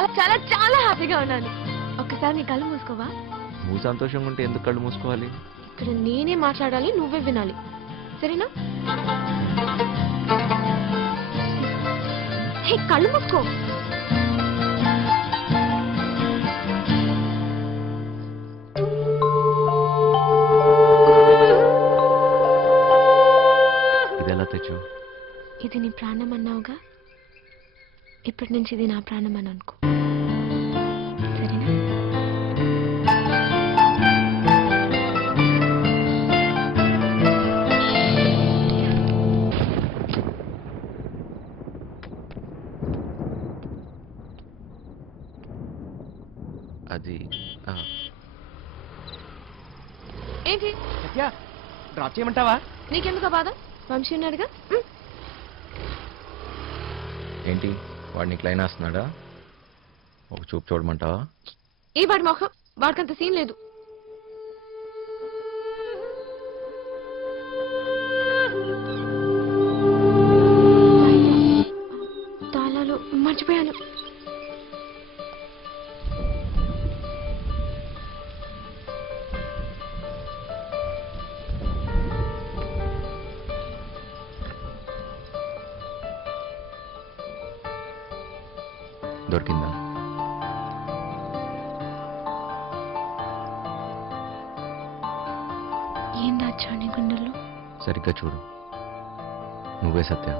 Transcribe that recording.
చాలా చాలా చాలా హ్యాపీగా ఉన్నాను. ఒక్కసారి నీ కళ్ళు మూసుకోవా? నువ్వు సంతోషంగా ఉంటే ఎందుకు కళ్ళు మూసుకోవాలి? ఇక్కడ నేనే మాట్లాడాలి, నువ్వే వినాలి, సరేనా? హే, కళ్ళు మూసుకో. ఇది ఎలా తెచ్చు? ఇది నీ ప్రాణం అన్నావుగా, ఇప్పటి నుంచి ఇది నా ప్రాణం అని అనుకో, సరేనా? అది ఏంటి డ్రాప్ చేయమంటావా? నీకెందుకు బాధ? వంశీ ఉన్నాడుగా. ఏంటి వాడు నీకు లైన్ వేస్తున్నాడా? ఒక చూపు చూడమంటావా? ఈ వాడి మొహం, వాడికంత సీన్ లేదు. తాళాలు మర్చిపోయాను. దొరికిందా? ఏం దాచావు నీ గుండెల్లో? సరిగ్గా చూడు, నువ్వే సత్య.